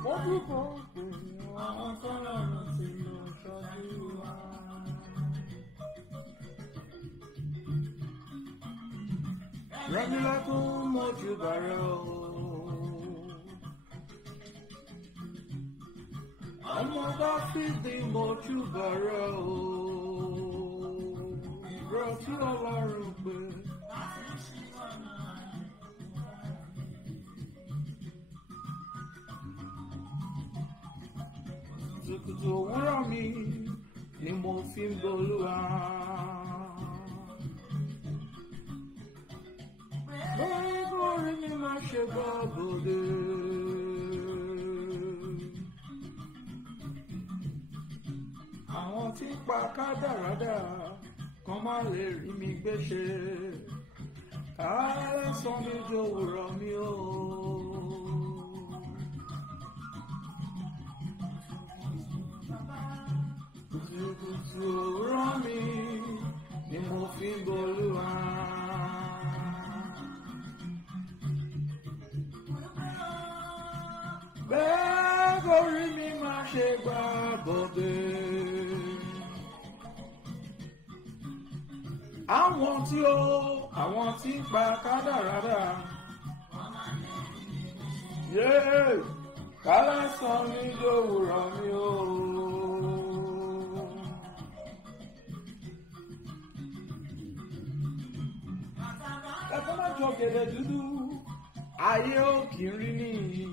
mo dúpọ̀ pé àwọn tọ́lọ́run ti lọ ṣáájú wa. Rẹ́mílẹ́kún mojú bàrẹ̀ o. Ọmọ Dáfídì mojú bàrẹ̀ o. Ìrọ̀ tí Ọlọ́run pè. Kùtùkùtù òwúrọ̀ mi ni mo fi ń gbólúwa. Bẹ́ẹ̀ orí mi máa ṣe gbọ́ bòde. Àwọn tí ń pa kádàrádà kan má lè rí mi gbéṣe. Kálẹ̀ sọ mi jòwúrọ̀ mi o. Kùtùkùtù òwúrọ̀ mi ni mo fi ń gbólúwa. Bẹ́ẹ̀ orí mi máa ṣe gbà bọ̀dé. Àwọn tí ń pa kádàrádà. Kálẹ̀ sọ mi jòwúrọ̀ mi o. Ẹ̀kọ́ máa jọ gẹ̀dẹ̀ dúdú, ayé ò kì í rí nìyí.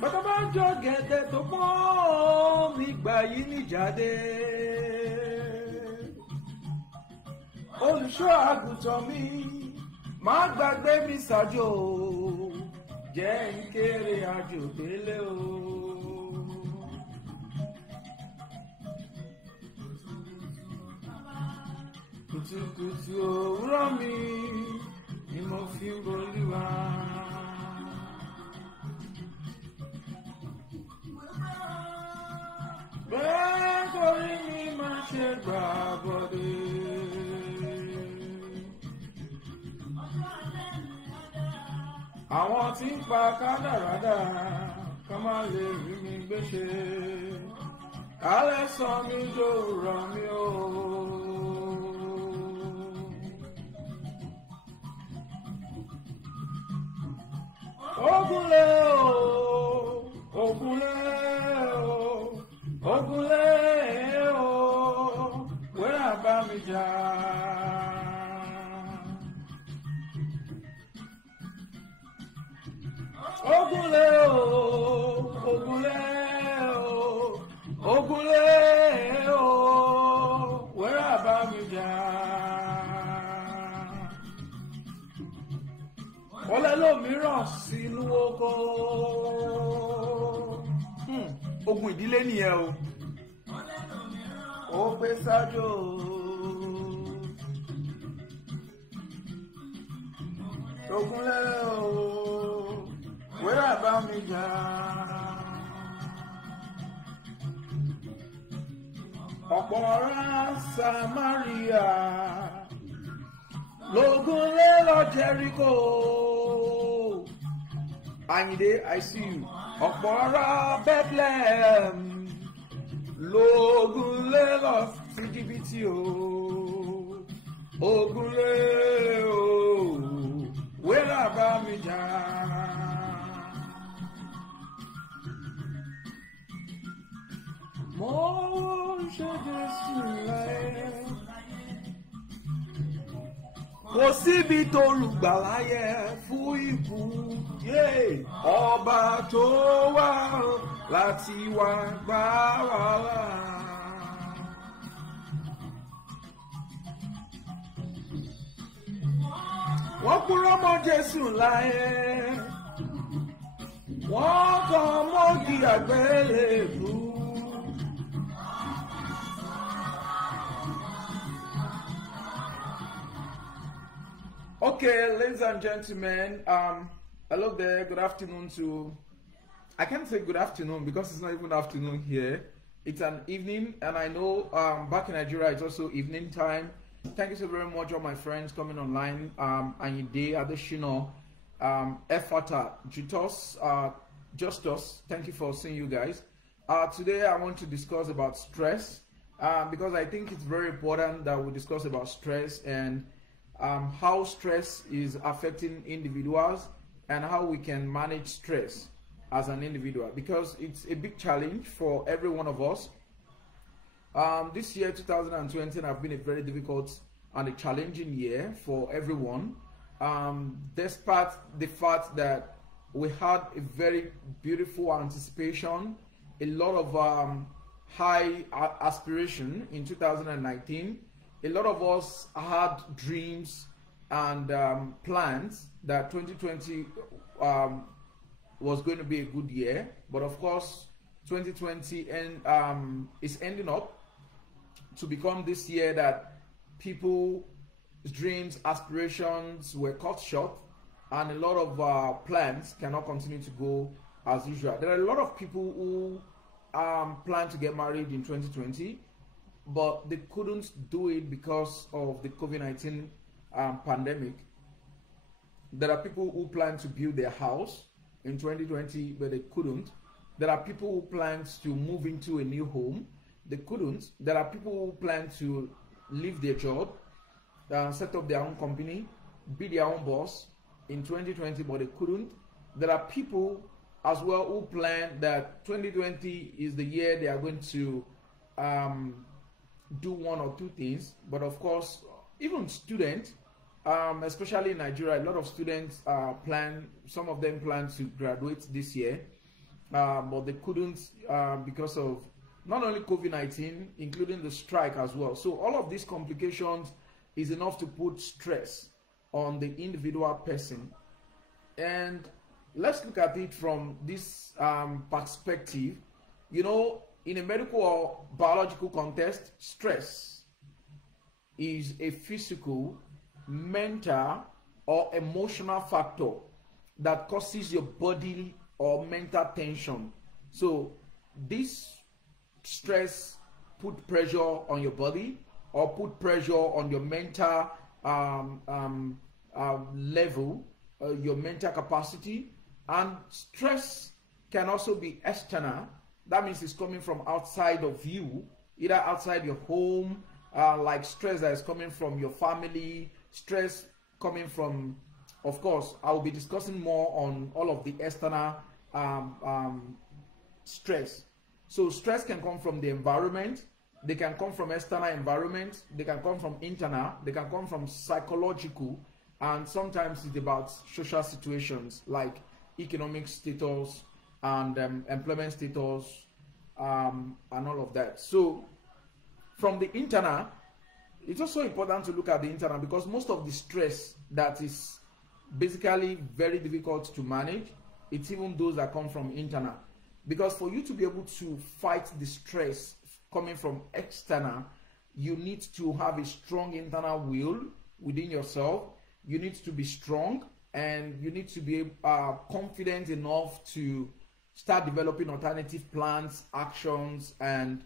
Bàtà bá jọ gẹ̀dẹ̀ tó pọ́n nígbà yìí níjàde. Olùṣọ́ àgùntàn mi, má gbàgbé mi ṣàjò, jẹ́ n kéré àjò délé o. Kùtùkùtù òwúrọ̀ mi ni mo fi ń gbólúwa. Bẹ́ẹ̀ torí mi máa ṣe gbà bọ̀dé. Àwọn tí ń pa kádàrádà kan má lè rí mi gbéṣe. Kálẹ̀ sọ mi jòwúrọ̀ mi o. Ogunlé o, ogunlé o, ogunlé o, wẹ́rẹ́ bá mi jà. Ogunlé o, ogunlé o, ogunlé o, wẹ́rẹ́ bá mi jà. Ọlẹ́ lómìíràn sínú oko. Ogun ìdílé nìyẹn o. Ó gbé sájò. Ogunlé o, wẹ́rẹ́ bá mi jà. Ọ̀pọ̀ ará Samaria lógunlé lọ Jericho. Àyìndé, I see you. Ọ̀pọ̀ ará Bethlehem lógunlé lọ sí jìbìtì o. Ogunlé o, wẹ́rẹ́ bá mi jà. Mo ṣe Jésù láyé. Kò síbi tó lùgbàlà yẹ fún ikú. Ọba tó wá láti wá gbà wá là. Wọ́n kúrò mọ́ Jésù láyé. Wọ́n kàn mọ́gì àgbélébùú. Okay, ladies and gentlemen, hello there, good afternoon to, I can't say good afternoon because it's not even afternoon here. It's an evening, and I know back in Nigeria it's also evening time. Thank you so very much, all my friends coming online. Anyide Adeshino, Effata, Justus, thank you for seeing you guys. Today I want to discuss about stress because I think it's very important that we discuss about stress and how stress is affecting individuals and how we can manage stress as an individual, because it's a big challenge for every one of us. This year 2020 have been a very difficult and a challenging year for everyone, despite the fact that we had a very beautiful anticipation, a lot of high aspiration in 2019. A lot of us had dreams and plans that 2020 was going to be a good year, but of course 2020 is ending up to become this year that people's dreams, aspirations were cut short, and a lot of plans cannot continue to go as usual. There are a lot of people who plan to get married in 2020, but they couldn't do it because of the COVID-19 pandemic. There are people who plan to build their house in 2020, but they couldn't. There are people who plan to move into a new home. They couldn't. There are people who plan to leave their job, set up their own company, be their own boss in 2020, but they couldn't. There are people as well who plan that 2020 is the year they are going to do one or two things. But of course, even students, especially in Nigeria, a lot of students some of them plan to graduate this year, but they couldn't because of not only COVID-19, including the strike as well. So all of these complications is enough to put stress on the individual person. And let's look at it from this perspective. You know, in a medical or biological context, stress is a physical, mental, or emotional factor that causes your bodily or mental tension. So this stress put pressure on your body or put pressure on your mental level, your mental capacity. And stress can also be external. That means it's coming from outside of you, either outside your home, like stress that is coming from your family, stress coming from, of course, I will be discussing more on all of the external stress. So stress can come from the environment, they can come from external environment, they can come from internal, they can come from psychological, and sometimes it's about social situations like economic status and employment status and all of that. So from the internal, it's also important to look at the internal, because most of the stress that is basically very difficult to manage, it's even those that come from internal. Because for you to be able to fight the stress coming from external, you need to have a strong internal will within yourself. You need to be strong, and you need to be confident enough to start developing alternative plans, actions, and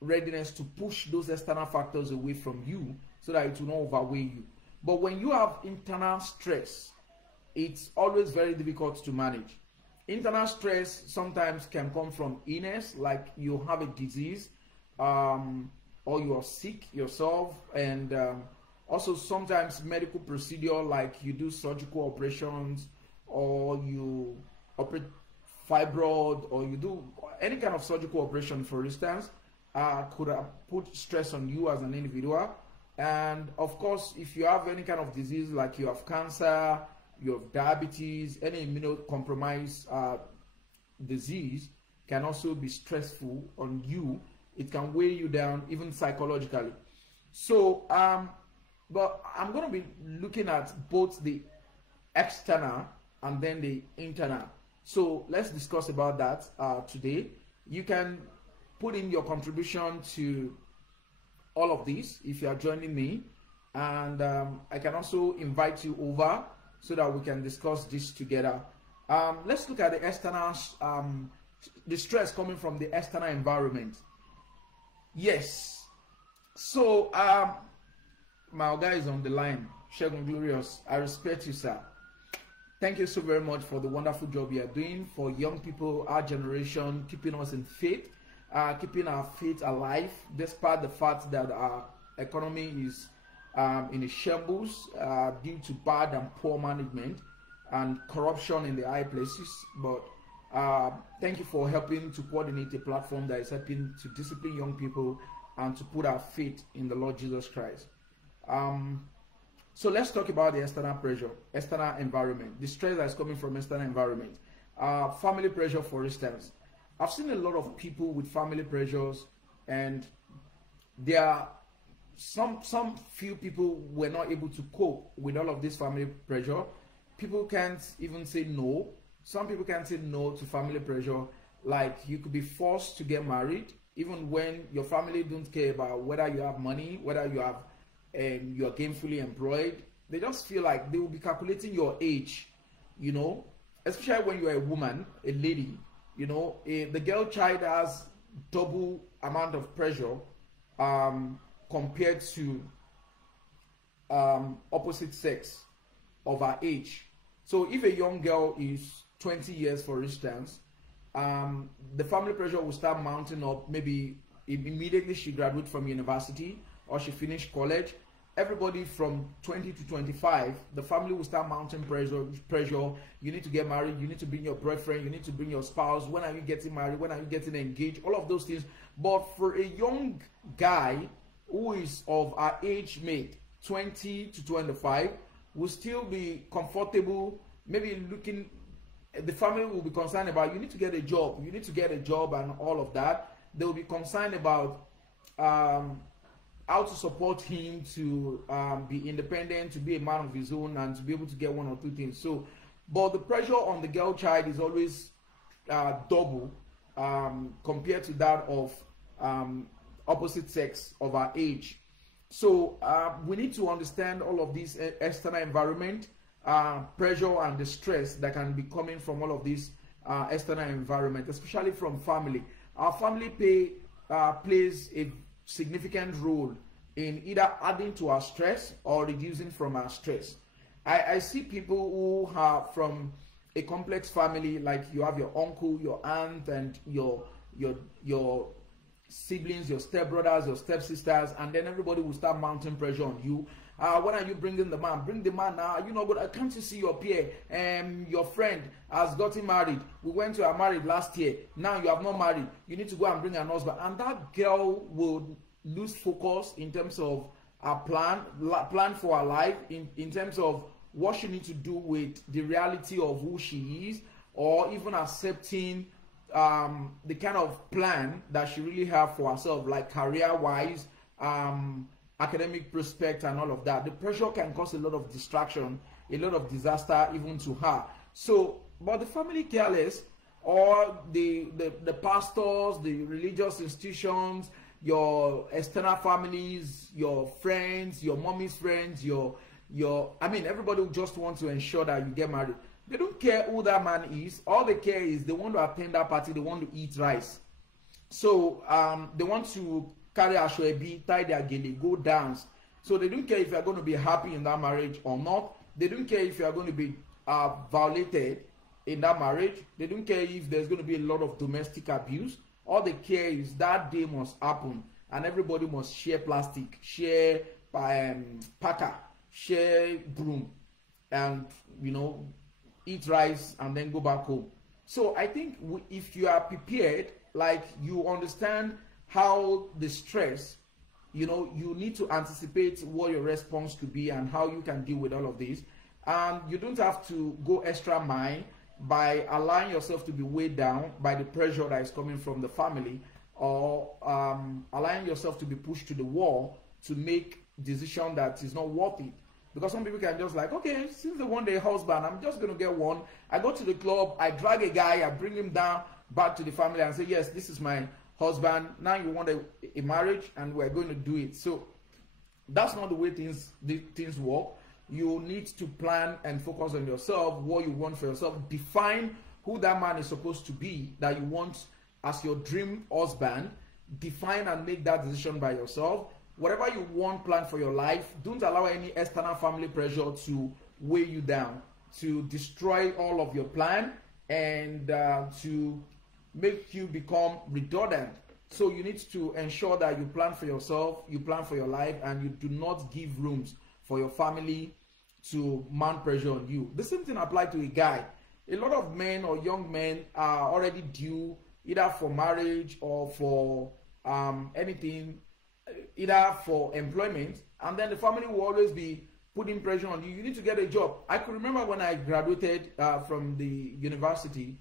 readiness to push those external factors away from you so that it will not overweigh you. But when you have internal stress, it's always very difficult to manage. Internal stress sometimes can come from illness, like you have a disease or you are sick yourself, and also sometimes medical procedure, like you do surgical operations, or you operate fibroid, or you do any kind of surgical operation, for instance, could put stress on you as an individual. And of course, if you have any kind of disease, like you have cancer, you have diabetes, any immunocompromised disease can also be stressful on you. It can weigh you down even psychologically. So but I'm going to be looking at both the external and then the internal. So let's discuss about that today. You can put in your contribution to all of this if you are joining me, and I can also invite you over so that we can discuss this together. Let's look at the external, the stress coming from the external environment. Yes. So my guy is on the line. Shegun Glorious, I respect you, sir. Thank you so very much for the wonderful job you are doing for young people, our generation, keeping us in faith, keeping our faith alive, despite the fact that our economy is in a shambles due to bad and poor management and corruption in the high places. But thank you for helping to coordinate a platform that is helping to discipline young people and to put our faith in the Lord Jesus Christ. So let's talk about the external pressure, external environment, the stress that is coming from external environment. Family pressure, for instance. I've seen a lot of people with family pressures, and there are some few people were not able to cope with all of this family pressure. People can't even say no. Some people can't say no to family pressure. Like, you could be forced to get married, even when your family don't care about whether you have money, whether you have you are gainfully employed. They just feel like they will be calculating your age, you know, especially when you are a woman, a lady, you know. The girl child has double amount of pressure compared to opposite sex of her age. So if a young girl is 20 years, for instance, the family pressure will start mounting up. Maybe immediately she graduates from university or she finished college. Everybody from 20 to 25, the family will start mounting pressure. You need to get married, you need to bring your boyfriend, you need to bring your spouse. When are you getting married? When are you getting engaged? All of those things. But for a young guy who is of our age mate, 20 to 25, will still be comfortable, maybe looking, the family will be concerned about, you need to get a job, you need to get a job and all of that. They will be concerned about how to support him to be independent, to be a man of his own, and to be able to get one or two things. So, but the pressure on the girl child is always double compared to that of opposite sex of our age. So we need to understand all of this external environment, pressure and the stress that can be coming from all of this external environment, especially from family. Our family plays a significant role in either adding to our stress or reducing from our stress. I see people who are from a complex family, like you have your uncle, your aunt, and your siblings, your stepbrothers, your stepsisters, and then everybody will start mounting pressure on you. When are you bringing the man? Bring the man now. You know, but can't you see your peer? Your friend has gotten married. We went to a married last year. Now you have not married. You need to go and bring an husband. And that girl will lose focus in terms of our plan for her life, in terms of what she needs to do with the reality of who she is, or even accepting the kind of plan that she really have for herself, like career-wise, academic prospect and all of that. The pressure can cause a lot of distraction, a lot of disaster even to her. So, but the family careless, or the pastors, the religious institutions, your external families, your friends, your mommy's friends, I mean, everybody just wants to ensure that you get married. They don't care who that man is. All they care is they want to attend that party, they want to eat rice. So they want to carry a shwebi, tie their gele, go dance. So they don't care if you're going to be happy in that marriage or not. They don't care if you're going to be violated in that marriage. They don't care if there's going to be a lot of domestic abuse. All they care is that day must happen, and everybody must share plastic, share packer, share broom, and, you know, eat rice and then go back home. So I think if you are prepared, like you understand how the stress, you know, you need to anticipate what your response could be and how you can deal with all of this. And you don't have to go extra mile by allowing yourself to be weighed down by the pressure that is coming from the family, or allowing yourself to be pushed to the wall to make decision that is not worth it. Because some people can just like, okay, since they want a husband, I'm just going to get one. I go to the club, I drag a guy, I bring him down back to the family and say, yes, this is my husband. Now you want a marriage and we're going to do it. So that's not the way things work. You need to plan and focus on yourself, what you want for yourself. Define who that man is supposed to be that you want as your dream husband. Define and make that decision by yourself. Whatever you want planned for your life, don't allow any external family pressure to weigh you down. to destroy all of your plan and to make you become redundant. So you need to ensure that you plan for yourself, you plan for your life, and you do not give rooms for your family to mount pressure on you. The same thing applies to a guy. A lot of men or young men are already due either for marriage or for anything, either for employment, and then the family will always be putting pressure on you. You need to get a job. I could remember when I graduated from the university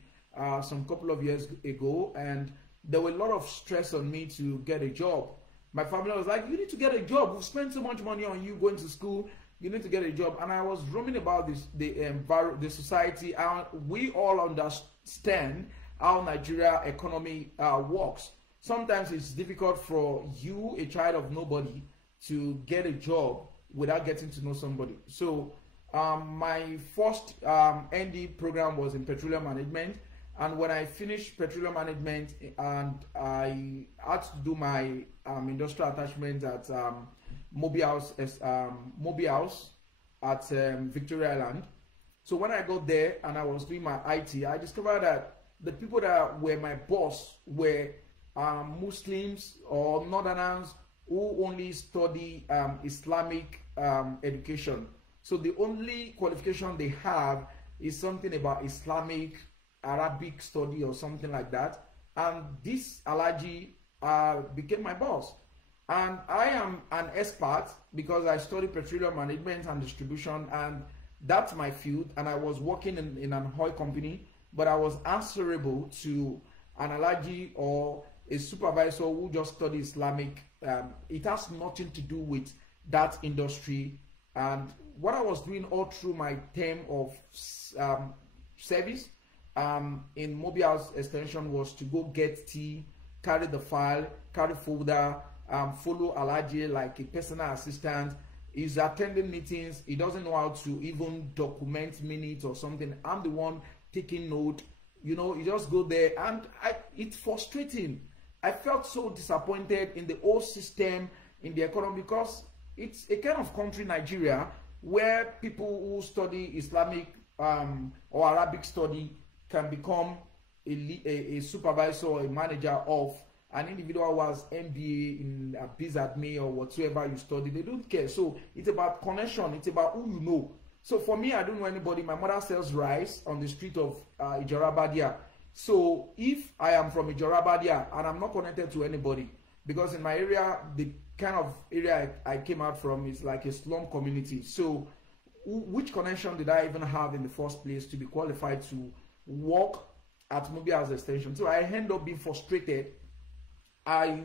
some couple of years ago, and there were a lot of stress on me to get a job. My family was like, you need to get a job. We've spent so much money on you going to school. You need to get a job. And I was roaming about the society, and we all understand how Nigeria economy works. Sometimes it's difficult for you, a child of nobody, to get a job without getting to know somebody. So my first ND program was in petroleum management, and when I finished petroleum management and I had to do my industrial attachment at Moby House at Victoria Island. So when I got there and I was doing my IT, I discovered that the people that were my boss were Muslims or Northerners who only study Islamic education. So the only qualification they have is something about Islamic Arabic study or something like that. And this Alhaji became my boss. And I am an expert because I study petroleum management and distribution, and that's my field. And I was working in an oil company, but I was answerable to an Alhaji or a supervisor who just studies Islamic. It has nothing to do with that industry. And what I was doing all through my term of service in Moby House Extension was to go get tea, carry the file, carry folder, follow Alhaji like a personal assistant. He's attending meetings. He doesn't know how to even document minutes or something. I'm the one taking note. You know, you just go there, and it's frustrating. I felt so disappointed in the whole system, in the economy, because it's a kind of country, Nigeria, where people who study Islamic or Arabic study can become a supervisor or a manager of an individual who has MBA in BizAdmin or whatsoever you study. They don't care. So it's about connection. It's about who you know. So for me, I don't know anybody. My mother sells rice on the street of Ijorabadia. So if I am from Ijorabadia and I'm not connected to anybody, because in my area, the kind of area I came out from is like a slum community. So which connection did I even have in the first place to be qualified to work at Moby House Extension? So I end up being frustrated. I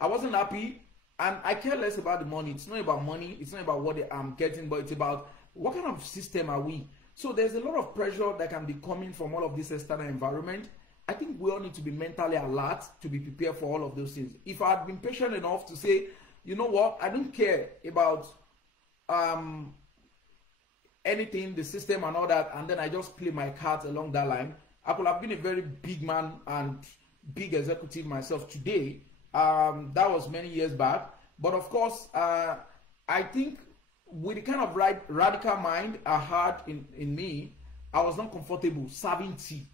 wasn't happy, and I care less about the money. It's not about money. It's not about what I'm getting, but it's about what kind of system are we? So there's a lot of pressure that can be coming from all of this external environment. I think we all need to be mentally alert to be prepared for all of those things. If I had been patient enough to say, you know what, I don't care about anything, the system and all that, and then I just play my cards along that line, I could have been a very big man and big executive myself today. That was many years back. But of course, I think with the kind of radical mind I had in me, I was not comfortable serving tea.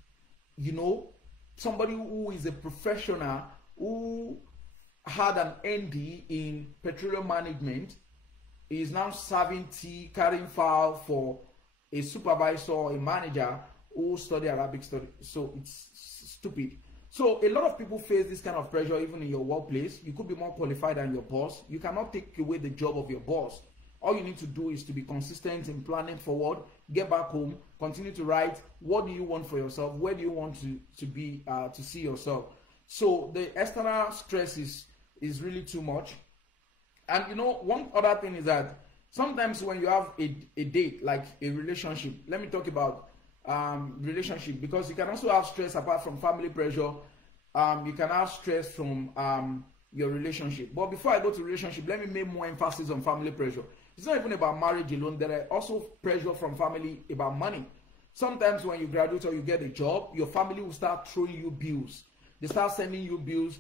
You know, somebody who is a professional, who had an ND in petroleum management, is now serving tea, carrying file for a supervisor or a manager who study Arabic study. So it's stupid. So a lot of people face this kind of pressure even in your workplace. You could be more qualified than your boss. You cannot take away the job of your boss. All you need to do is to be consistent in planning forward, get back home, continue to write. What do you want for yourself? Where do you want to be, to see yourself? So the external stress is really too much. And you know, one other thing is that sometimes when you have a date, like a relationship, let me talk about relationship, because you can also have stress apart from family pressure. You can have stress from your relationship. But before I go to relationship, let me make more emphasis on family pressure. It's not even about marriage alone. There are also pressure from family about money. Sometimes when you graduate or you get a job, your family will start throwing you bills. They start sending you bills,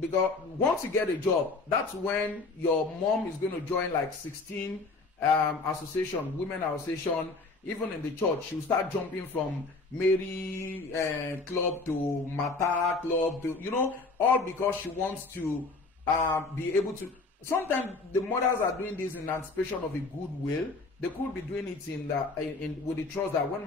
because once you get a job, that's when your mom is going to join like 16 association, women association, even in the church, she'll start jumping from Mary club to Mata club to, you know, all because she wants to be able to. Sometimes the mothers are doing this in anticipation of a good will. They could be doing it with the trust that when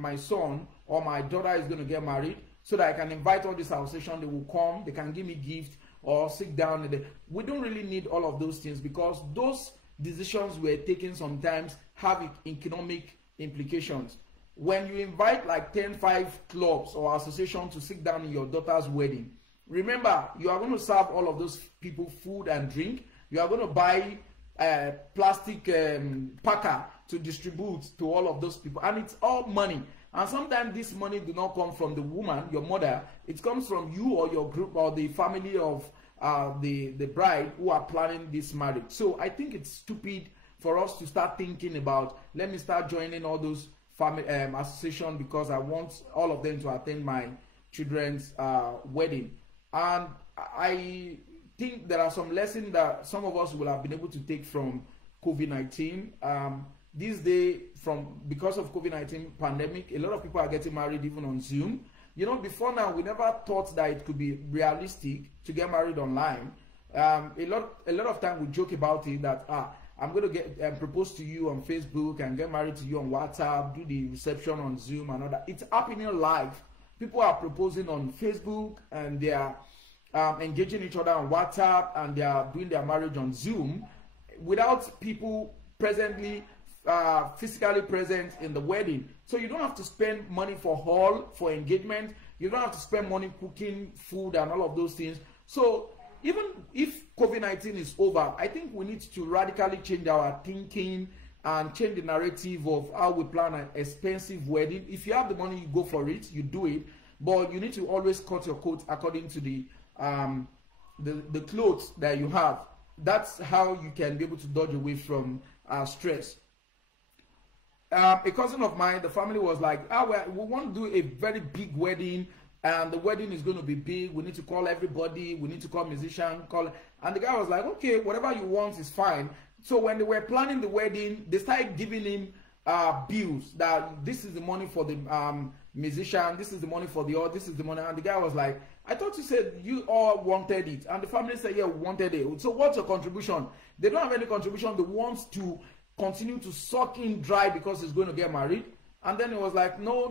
my son or my daughter is going to get married, so that I can invite all this association, they will come, they can give me gift or sit down. We don't really need all of those things, because those decisions we're taking sometimes have economic implications. When you invite like 10-5 clubs or associations to sit down in your daughter's wedding, remember, you are going to serve all of those people food and drink. You are going to buy plastic packer to distribute to all of those people, and it's all money. And sometimes this money do not come from the woman, your mother. It comes from you or your group or the family of the bride who are planning this marriage. So I think it's stupid for us to start thinking about, let me start joining all those family association because I want all of them to attend my children's wedding. And I think there are some lessons that some of us will have been able to take from COVID-19. This day, because of COVID-19 pandemic, a lot of people are getting married even on Zoom. You know, before now, we never thought that it could be realistic to get married online. A lot of time we joke about it that I'm going to get propose to you on Facebook and get married to you on WhatsApp, do the reception on Zoom and all that. It's happening live. People are proposing on Facebook and they are engaging each other on WhatsApp, and they are doing their marriage on Zoom without people presently physically present in the wedding. So you don't have to spend money for hall, for engagement. You don't have to spend money cooking food and all of those things. So even if COVID-19 is over, I think we need to radically change our thinking and change the narrative of how we plan an expensive wedding. If you have the money, you go for it, you do it, but you need to always cut your coat according to the clothes that you have. That's how you can be able to dodge away from stress. A cousin of mine, the family was like, we want to do a very big wedding, and the wedding is going to be big. We need to call everybody. We need to call musicians. And the guy was like, okay, whatever you want is fine. So when they were planning the wedding, they started giving him bills that this is the money for the musician, this is the money for this is the money. And the guy was like, I thought you said you all wanted it. And the family said, yeah, we wanted it. So what's your contribution? They don't have any contribution. They want to continue to suck in dry because he's going to get married. And then he was like, no,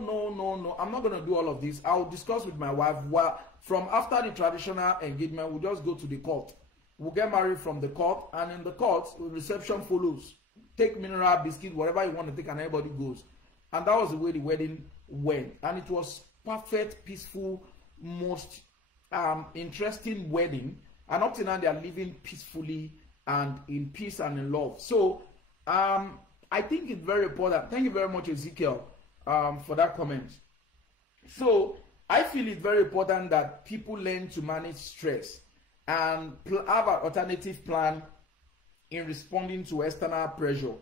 I'm not going to do all of this. I'll discuss with my wife. Well, from after the traditional engagement, we'll just go to the court. We'll get married from the court, and in the court, reception follows. Take mineral, biscuit, whatever you want to take, and everybody goes. And that was the way the wedding went. And it was perfect, peaceful, most interesting wedding. And up to now, they are living peacefully and in peace and in love. So I think it's very important. Thank you very much, Ezekiel, for that comment. So I feel it's very important that people learn to manage stress and have an alternative plan in responding to external pressure.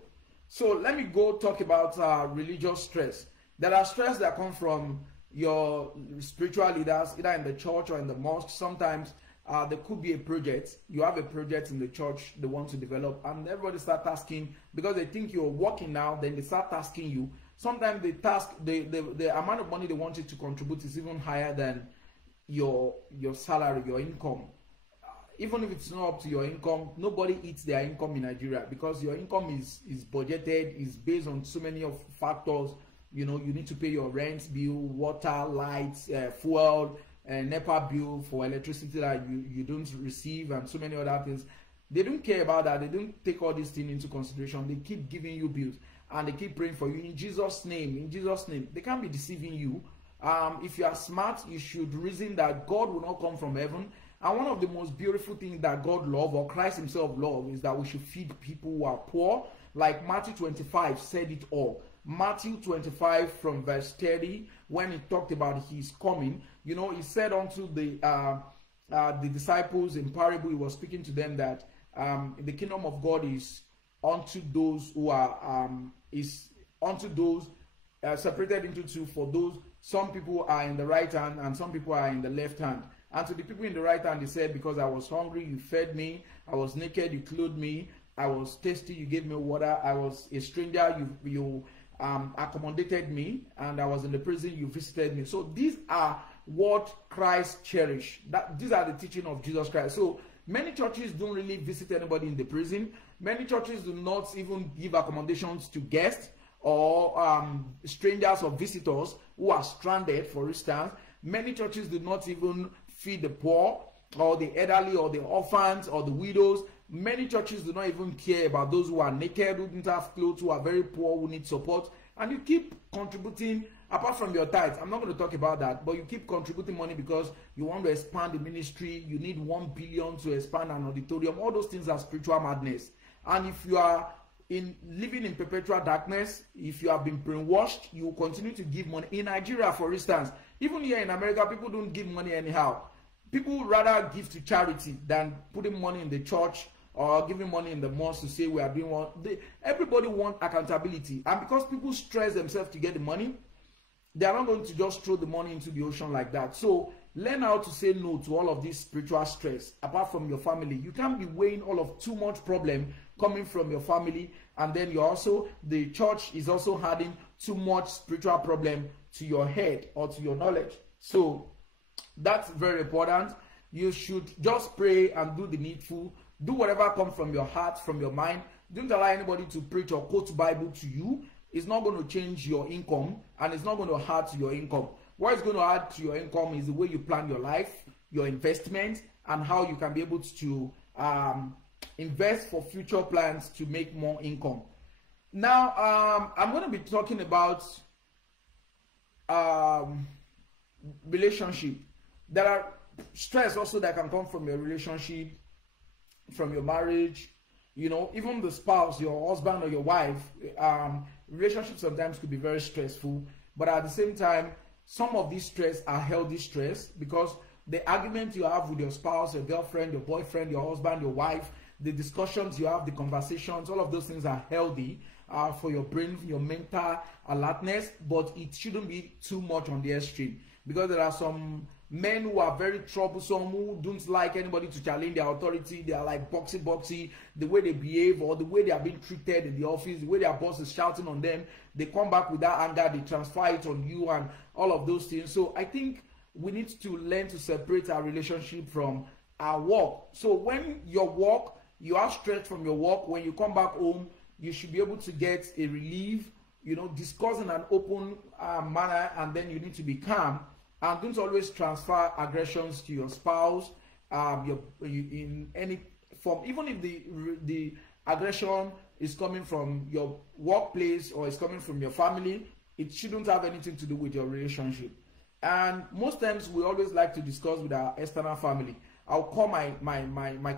So let me go talk about religious stress. There are stress that come from your spiritual leaders, either in the church or in the mosque. Sometimes there could be a project. You have a project in the church they want to develop, and everybody start asking, because they think you're working now, then they start asking you. Sometimes the amount of money they want you to contribute is even higher than your salary, your income. Even if it's not up to your income, nobody eats their income in Nigeria, because your income is budgeted, is based on so many of factors. You know, you need to pay your rent bill, water, lights, fuel, NEPA bill for electricity that you don't receive, and so many other things. They don't care about that. They don't take all these things into consideration. They keep giving you bills, and they keep praying for you in Jesus' name. In Jesus' name, they can't be deceiving you. If you are smart, you should reason that God will not come from heaven. And one of the most beautiful things that God loves, or Christ himself loves, is that we should feed people who are poor. Like Matthew 25 said it all. Matthew 25 from verse 30, when he talked about his coming, you know, he said unto the disciples in parable, he was speaking to them that the kingdom of God is unto those who are, separated into two. For those, some people are in the right hand and some people are in the left hand. And to the people in the right hand, he said, because I was hungry, you fed me. I was naked, you clothed me. I was thirsty, you gave me water. I was a stranger, you accommodated me, and I was in the prison, you visited me. So these are what Christ cherished. These are the teaching of Jesus Christ. So many churches don't really visit anybody in the prison. Many churches do not even give accommodations to guests or strangers or visitors who are stranded, for instance. Many churches do not even feed the poor or the elderly or the orphans or the widows. Many churches do not even care about those who are naked, who don't have clothes, who are very poor, who need support. And you keep contributing, apart from your tithes. I'm not going to talk about that, but you keep contributing money because you want to expand the ministry. You need 1 billion to expand an auditorium. All those things are spiritual madness. And if you are living in perpetual darkness, if you have been brainwashed, you will continue to give money. In Nigeria, for instance, even here in America, people don't give money anyhow. People rather give to charity than putting money in the church or giving money in the mosque to say we are doing one. Everybody wants accountability. And because people stress themselves to get the money, they are not going to just throw the money into the ocean like that. So learn how to say no to all of this spiritual stress. Apart from your family, you can't be weighing all of too much problem coming from your family, and then the church is also adding too much spiritual problem to your head or to your knowledge. So that's very important. You should just pray and do the needful. Do whatever comes from your heart, from your mind. Don't allow anybody to preach or quote Bible to you. It's not going to change your income, and it's not going to add to your income. What is going to add to your income is the way you plan your life, your investment, and how you can be able to invest for future plans to make more income. Now, I'm going to be talking about relationship. There are stress also that can come from your relationship, from your marriage, you know, even the spouse, your husband or your wife. Relationships sometimes could be very stressful, but at the same time, some of these stress are healthy stress, because the argument you have with your spouse, your girlfriend, your boyfriend, your husband, your wife, the discussions you have, the conversations, all of those things are healthy for your brain, your mental alertness, but it shouldn't be too much on the extreme, because there are some men who are very troublesome, who don't like anybody to challenge their authority. They are like boxy, the way they behave or the way they are being treated in the office, the way their boss is shouting on them, they come back with that anger, they transfer it on you and all of those things. So I think we need to learn to separate our relationship from our work. So when your work, you are stressed from your work, when you come back home, you should be able to get a relief, you know, discuss in an open manner, and then you need to be calm. And don't always transfer aggressions to your spouse, in any form. Even if the aggression is coming from your workplace or is coming from your family, it shouldn't have anything to do with your relationship. And most times we always like to discuss with our external family. I'll call my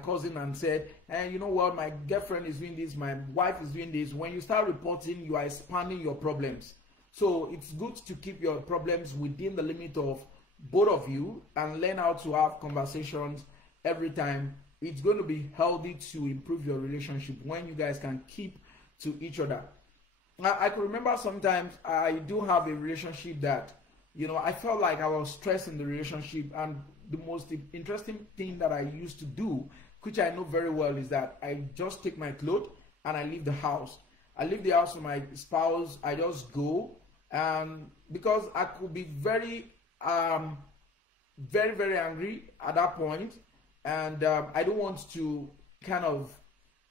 cousin and say, hey, you know what, my girlfriend is doing this, my wife is doing this. When you start reporting, you are expanding your problems. So it's good to keep your problems within the limit of both of you and learn how to have conversations every time. It's going to be healthy to improve your relationship when you guys can keep to each other. I can remember sometimes I do have a relationship that, you know, I felt like I was stressed in the relationship, and the most interesting thing that I used to do, which I know very well, is that I just take my clothes and I leave the house. I leave the house with my spouse. I just go, because I could be very, very angry at that point, and I don't want to kind of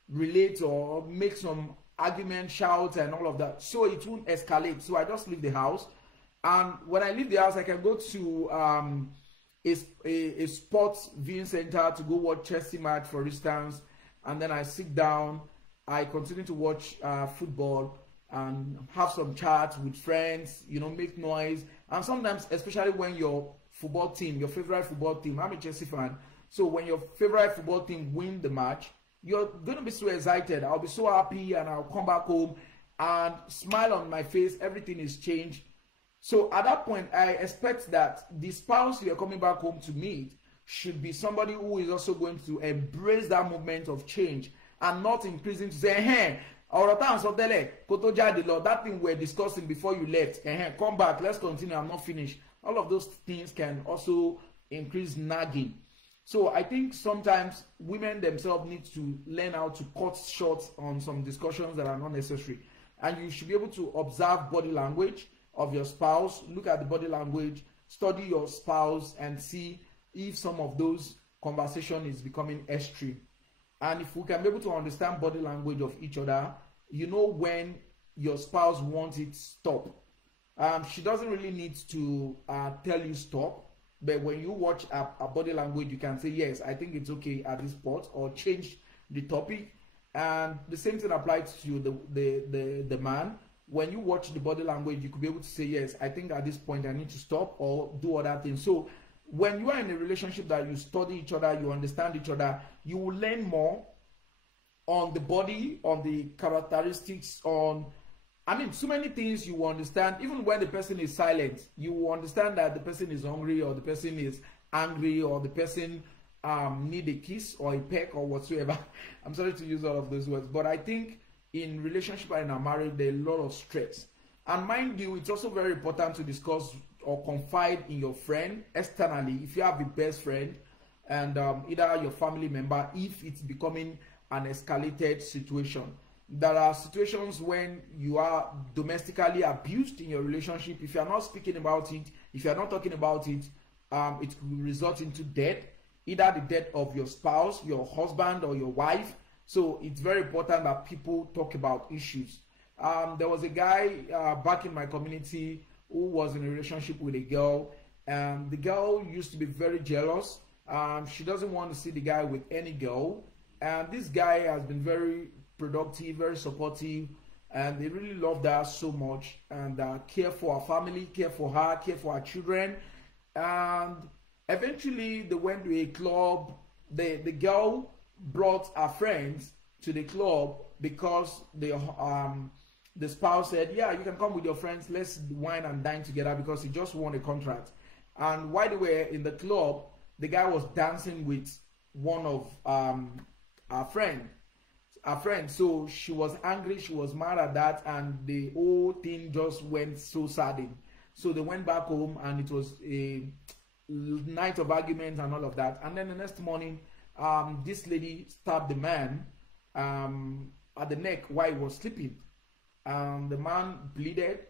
relate or make some argument, shout, and all of that, so it won't escalate. So I just leave the house, and when I leave the house, I can go to a sports viewing center to go watch Chelsea match, for instance, and then I sit down. I continue to watch football and have some chats with friends, you know, make noise. And sometimes, especially when your football team, your favorite football team, I'm a Chelsea fan, so when your favorite football team win the match, you're going to be so excited. I'll be so happy, and I'll come back home and smile on my face. Everything is changed. So at that point, I expect that the spouse you're coming back home to meet should be somebody who is also going to embrace that moment of change, and not increasing to say, hey, that thing we're discussing before you left, come back, let's continue, I'm not finished. All of those things can also increase nagging. So I think sometimes women themselves need to learn how to cut short on some discussions that are not necessary. And you should be able to observe body language of your spouse, look at the body language, study your spouse, and see if some of those conversation is becoming extreme. And if we can be able to understand body language of each other, you know when your spouse wants it stop. She doesn't really need to tell you stop, but when you watch a body language, you can say, yes, I think it's okay at this spot, or change the topic. And the same thing applies to the man. When you watch the body language, you could be able to say, yes, I think at this point I need to stop or do other things. So when you are in a relationship that you study each other, you understand each other, you will learn more on the body, on the characteristics, on, I mean, so many things you will understand. Even when the person is silent, you will understand that the person is hungry, or the person is angry, or the person need a kiss or a peck or whatsoever. I'm sorry to use all of those words, but I think in relationship and in a marriage, there are a lot of stress. And mind you, it's also very important to discuss or confide in your friend externally. If you have a best friend, and either your family member, if it's becoming an escalated situation. There are situations when you are domestically abused in your relationship. If you are not speaking about it, if you are not talking about it, it could result into death, either the death of your spouse, your husband, or your wife. So it's very important that people talk about issues. There was a guy back in my community who was in a relationship with a girl, and the girl used to be very jealous. She doesn't want to see the guy with any girl, and this guy has been very productive, very supportive, and they really loved her so much, and care for her family, care for her, care for her children. And eventually they went to a club. The girl brought her friends to the club because the spouse said, yeah, you can come with your friends, let's wine and dine together, because he just won a contract. And while they were in the club, the guy was dancing with one of our friend. So she was angry, she was mad at that, and the whole thing just went so sudden. So they went back home, and it was a night of arguments and all of that. And then the next morning, this lady stabbed the man at the neck while he was sleeping. The man bleeded,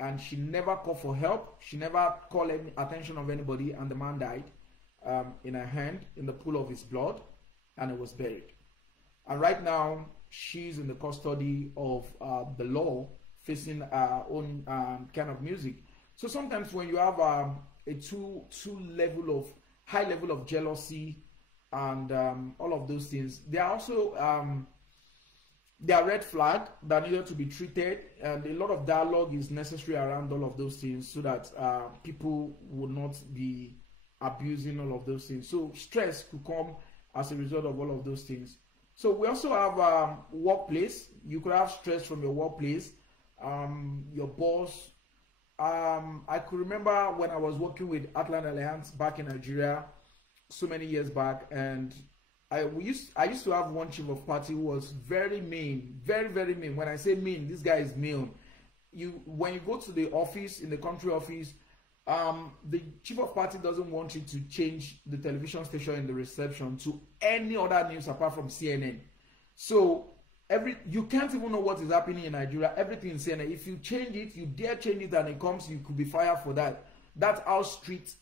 and she never called for help. She never called any attention of anybody, and the man died in her hand, in the pool of his blood, and it was buried. And right now, she's in the custody of the law, facing her own kind of music. So sometimes when you have a high level of jealousy and all of those things, there are also there are red flags that needed to be treated, and a lot of dialogue is necessary around all of those things, so that people will not be abusing all of those things. So stress could come as a result of all of those things. So we also have workplace. You could have stress from your workplace, your boss. I could remember when I was working with Atlant Alliance back in Nigeria so many years back, and I used to have one chief of party who was very mean, very, very mean. When I say mean, this guy is mean. When you go to the office, in the country office, the chief of party doesn't want you to change the television station in the reception to any other news apart from CNN. So you can't even know what is happening in Nigeria. Everything is CNN. If you change it, you dare change it, and it comes, you could be fired for that. That's how strict.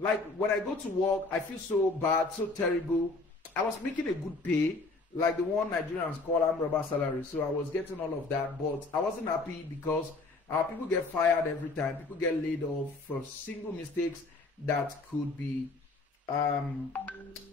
Like when I go to work, I feel so bad, so terrible. I was making a good pay, like the one Nigerians call armed robber salary. So I was getting all of that, but I wasn't happy because people get fired every time. People get laid off for single mistakes that could be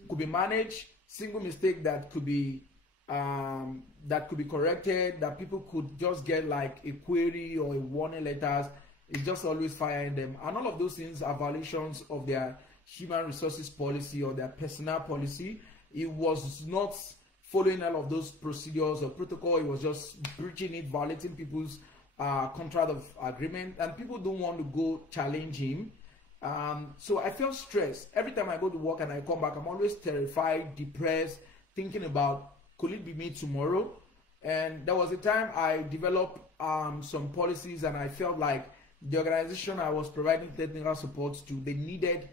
managed, single mistake that could be corrected, that people could just get like a query or a warning letters. It's just always firing them, and all of those things are violations of their human resources policy or their personnel policy. It was not following all of those procedures or protocol. It was just breaching it, violating people's contract of agreement, and people don't want to go challenge him. So I felt stressed every time I go to work, and I come back, I'm always terrified, depressed, thinking about, could it be me tomorrow? And there was a time I developed some policies, and I felt like the organization I was providing technical support to, they needed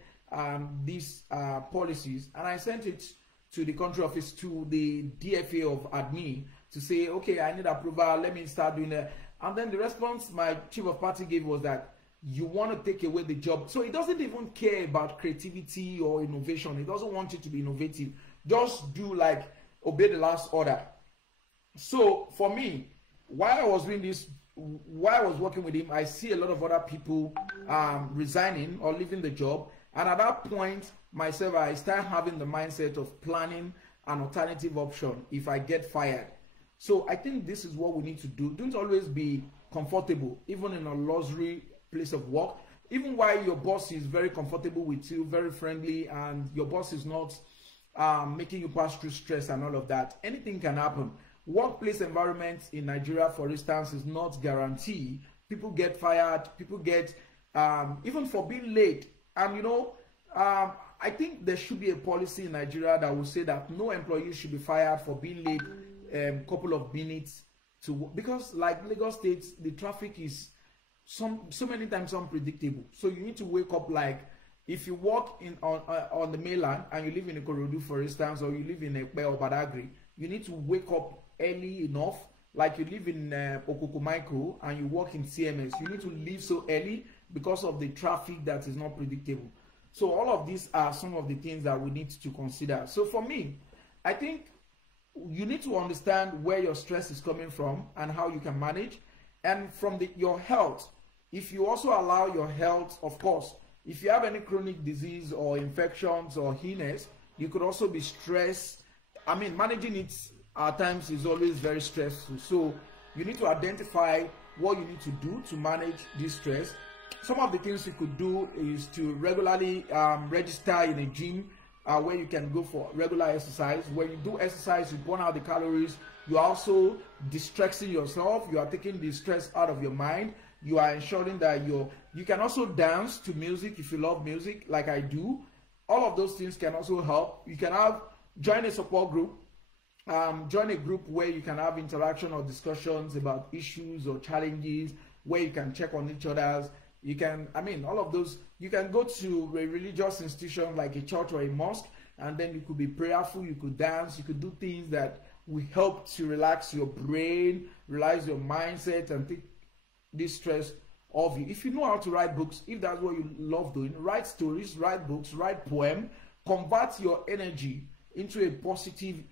these policies, and I sent it to the country office, to the DFA of admin, to say, okay, I need approval, let me start doing that. And then the response my chief of party gave was that you want to take away the job. So he doesn't even care about creativity or innovation. He doesn't want you to be innovative. Just do like obey the last order. So for me, while I was doing this, while I was working with him, I see a lot of other people resigning or leaving the job. And at that point, myself, I start having the mindset of planning an alternative option if I get fired. So I think this is what we need to do. Don't always be comfortable, even in a luxury place of work. Even while your boss is very comfortable with you, very friendly, and your boss is not making you pass through stress and all of that, anything can happen. Workplace environment in Nigeria, for instance, is not guaranteed. People get fired, people get, even for being late. And you know, I think there should be a policy in Nigeria that will say that no employee should be fired for being late couple of minutes to work, because like Lagos State, the traffic is so many times unpredictable. So you need to wake up, like if you work in on the mainland and you live in Ikorodu, for instance, or you live in Ekpe or Badagry, you need to wake up early enough. Like you live in Okokomaiko and you work in CMS, you need to leave so early because of the traffic that is not predictable. So all of these are some of the things that we need to consider. So for me, I think you need to understand where your stress is coming from and how you can manage. And from your health, if you also allow your health, of course, if you have any chronic disease or infections or illness, you could also be stressed. I mean, managing it at times is always very stressful. So you need to identify what you need to do to manage this stress. Some of the things you could do is to regularly register in a gym where you can go for regular exercise. When you do exercise, you burn out the calories. You are also distracting yourself. You are taking the stress out of your mind. You are ensuring that you can also dance to music if you love music, like I do. All of those things can also help. You can join a support group. Join a group where you can have interaction or discussions about issues or challenges, where you can check on each other's. You can, I mean, all of those, you can go to a religious institution like a church or a mosque, and then you could be prayerful, you could dance, you could do things that will help to relax your brain, relax your mindset, and take this stress off you. If you know how to write books, if that's what you love doing, write stories, write books, write poems, convert your energy into a positive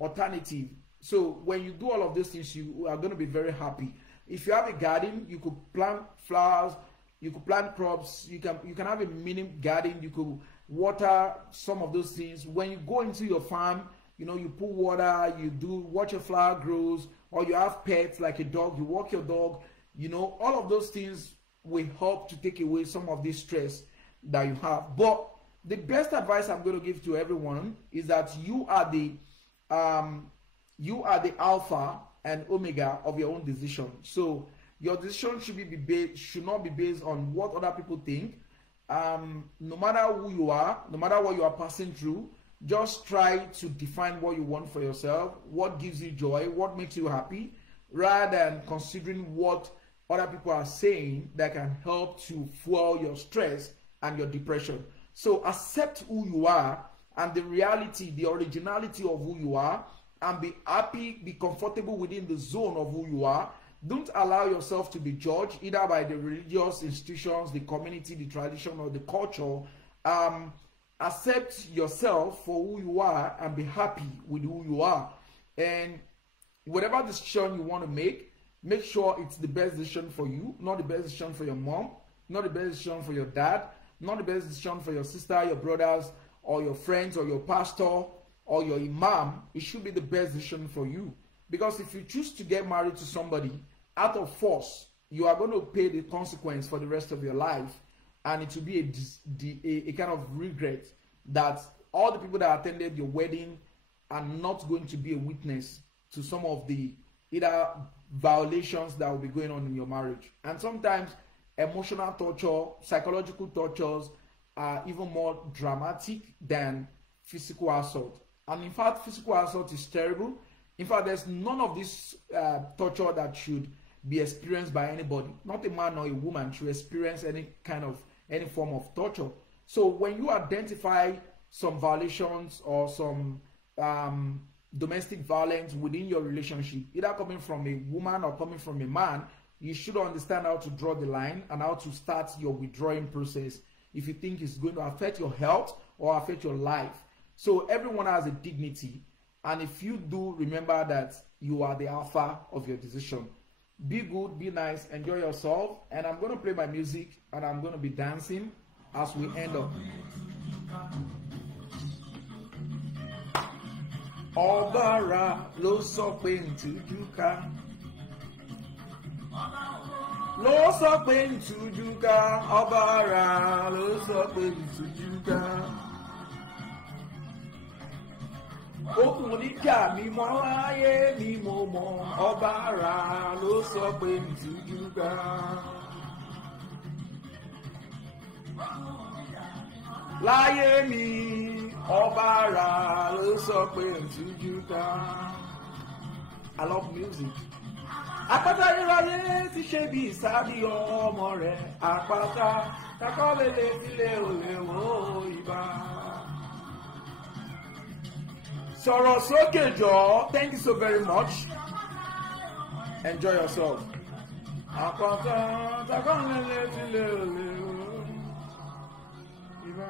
alternative. So when you do all of these things, you are going to be very happy. If you have a garden, you could plant flowers, you could plant crops, you can have a mini garden, you could water some of those things. When you go into your farm, you know, you put water, watch your flower grows, or you have pets like a dog, you walk your dog, you know, all of those things will help to take away some of this stress that you have. But the best advice I'm going to give to everyone is that you are the alpha and omega of your own decision. So your decision should not be based on what other people think. No matter who you are, no matter what you are passing through, just try to define what you want for yourself, what gives you joy, what makes you happy, rather than considering what other people are saying that can help to fuel your stress and your depression. So accept who you are and the reality, the originality of who you are, and be happy, be comfortable within the zone of who you are. Don't allow yourself to be judged either by the religious institutions, the community, the tradition, or the culture. Accept yourself for who you are and be happy with who you are. And whatever decision you want to make sure it's the best decision for you, not the best decision for your mom, not the best decision for your dad, not the best decision for your sister, your brothers, or your friends, or your pastor, or your imam. It should be the best decision for you. Because if you choose to get married to somebody out of force, you are going to pay the consequence for the rest of your life, and it will be a kind of regret that all the people that attended your wedding are not going to be a witness to some of the either violations that will be going on in your marriage. And sometimes emotional torture, psychological tortures are even more dramatic than physical assault. And in fact, physical assault is terrible. In fact, there's none of this torture that should be experienced by anybody. Not a man or a woman should experience any kind of any form of torture. So when you identify some violations or some domestic violence within your relationship, either coming from a woman or coming from a man, you should understand how to draw the line and how to start your withdrawing process if you think it's going to affect your health or affect your life. So everyone has a dignity, and if you do, remember that you are the alpha of your decision. Be good, be nice, enjoy yourself, and I'm going to play my music and I'm going to be dancing as we end up. Ọbara ló sọ pé ntújú ká. Ló sọ pé ntújú ká. Ọbara ló sọ pé ntújú ká. Okùn oníjà mi mọ́ ayé mi mo mọ̀. Ọbara ló sọ pé ntújú ká. Láyé mi, ọbara ló sọ pé ntújú ká. I love music. Àpáta ayérayé ti ṣe bí ìsádi ọmọ rẹ̀. Àpáta kakọ́ lele sílé òlè wò ibà. Sọ̀rọ̀ sókè jọ̀ọ́. Thank you so very much. Enjoy yourself. Àpáta kakọ́ lele sílé òlè wò ibà.